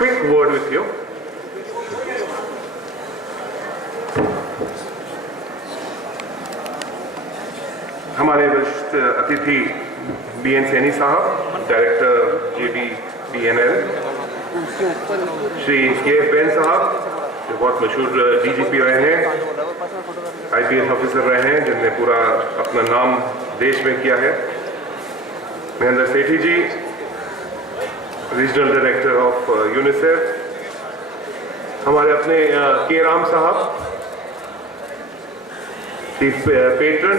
quick word with you. हमारे वरिष्ठ अतिथि BN सैनी साहब, director JBPNL, Shri KF ban साहब जो बहुत मशहूर DGP रहे हैं, IPS ऑफिसर रहे हैं जिनने पूरा अपना नाम देश में किया है, महेंद्र सेठी जी, रीजनल डायरेक्टर ऑफ यूनिसेफ, हमारे अपने के राम साहब, चीफ पेट्रन,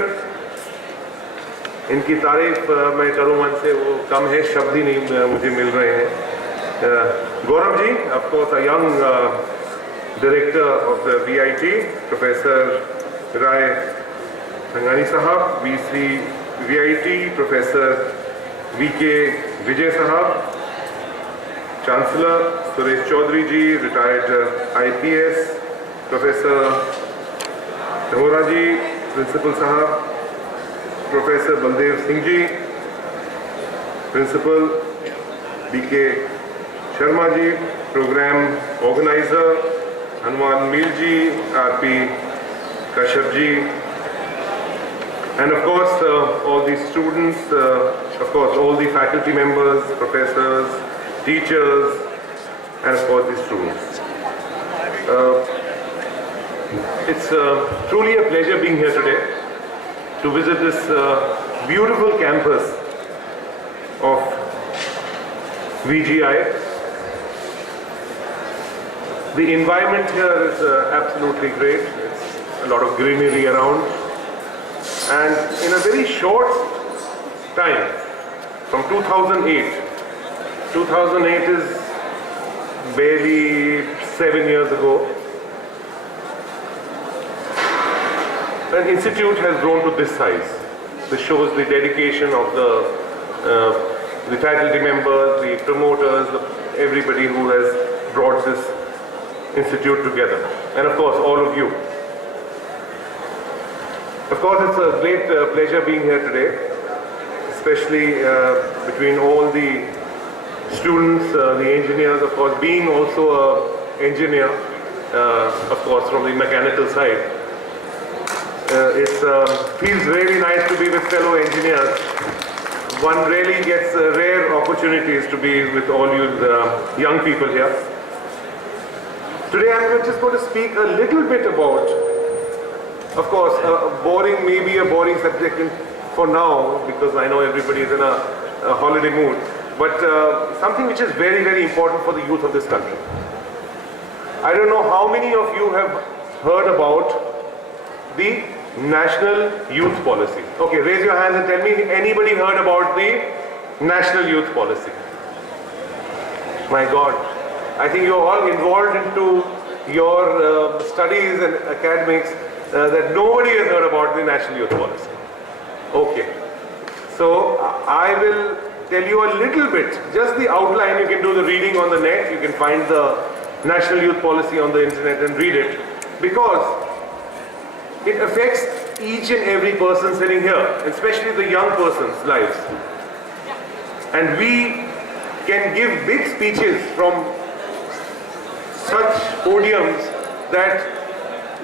इनकी तारीफ मैं करूं मन से वो कम है, शब्द ही नहीं मुझे मिल रहे हैं। Gaurav ji, of course a young director of the VIT, professor Rai Sangani sahab, VC VIT, professor VK Vijay sahab, chancellor Suresh Chaudhary ji, retired IPS, professor Dhamora ji, principal sahab, professor Baldev Singh ji, principal BK Sharma ji, programme organiser Hanuman Meel ji, RP Kashyap ji, and of course all the students, of course all the faculty members, professors, teachers, and of course the students. It's truly a pleasure being here today to visit this beautiful campus of VGI. The environment here is absolutely great. It's a lot of greenery around, and in a very short time, from 2008 is barely 7 years ago, an institute has grown to this size. This shows the dedication of the faculty members, the promoters, everybody who has brought this institute together, and of course all of you. Of course it's a great pleasure being here today, especially between all the students, the engineers, of course being also an engineer, of course from the mechanical side. It feels really nice to be with fellow engineers. One really gets rare opportunities to be with all you young people here. Today I'm just going to speak a little bit about, of course, maybe a boring subject for now, because I know everybody is in a holiday mood, but something which is very, very important for the youth of this country. I don't know how many of you have heard about the National Youth Policy. Okay, raise your hands and tell me, anybody heard about the National Youth Policy? My God, I think you're all involved into your studies and academics that nobody has heard about the National Youth Policy. Okay, so I will tell you a little bit, just the outline. You can do the reading on the net, you can find the National Youth Policy on the internet and read it, because it affects each and every person sitting here, especially the young person's lives. And we can give big speeches from such podiums that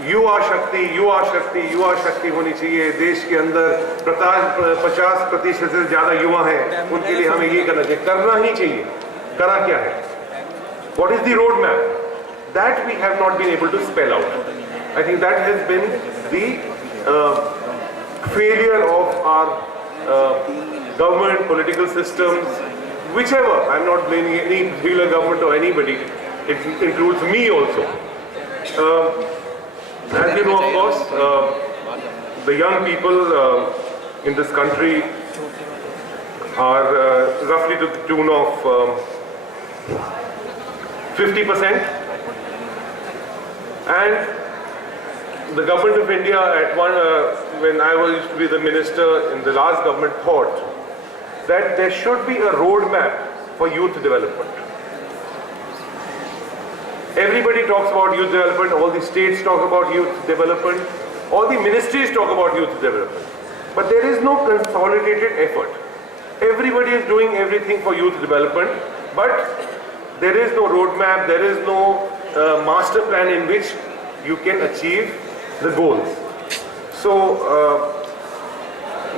युवा शक्ति युवा शक्ति युवा शक्ति होनी चाहिए, देश के अंदर 50% से ज़्यादा युवा हैं, उनके लिए हमें ये करना ही चाहिए। करा क्या है? What is the road map? That we have not been able to spell out. I think that has been the failure of our government, political systems, whichever. I'm not blaming any particular government or anybody. It includes me also. As you know, of course, the young people in this country are roughly to the tune of 50%, and the government of India at when I used to be the minister in the last government, thought that there should be a roadmap for youth development. Everybody talks about youth development, all the states talk about youth development, all the ministries talk about youth development. But there is no consolidated effort. Everybody is doing everything for youth development, but there is no roadmap, there is no master plan in which you can achieve the goals. So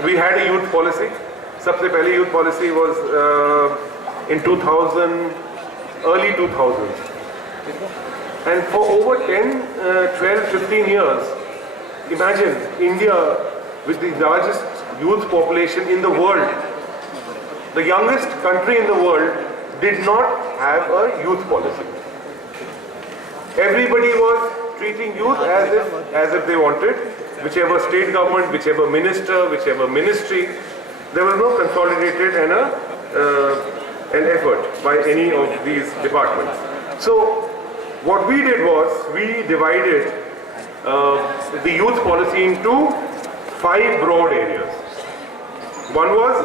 we had a youth policy. सबसे पहली youth policy was in 2000, early 2000s. And for over 10, 12, 15 years, imagine India with the largest youth population in the world, the youngest country in the world, did not have a youth policy. Everybody was treating youth as if they wanted, whichever state government, whichever minister, whichever ministry, there was no consolidated and an effort by any of these departments. So what we did was we divided the youth policy into 5 broad areas. One was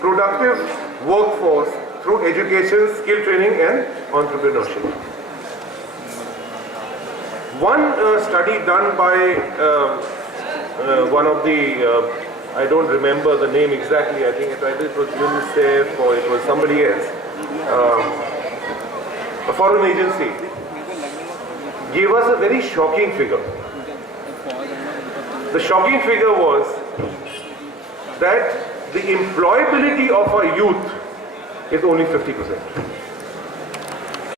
productive workforce through education, skill training and entrepreneurship. One study done by one of the, I don't remember the name exactly, I think either it was UNICEF or it was somebody else, a foreign agency, gave us a very shocking figure. The shocking figure was that the employability of our youth is only 50%.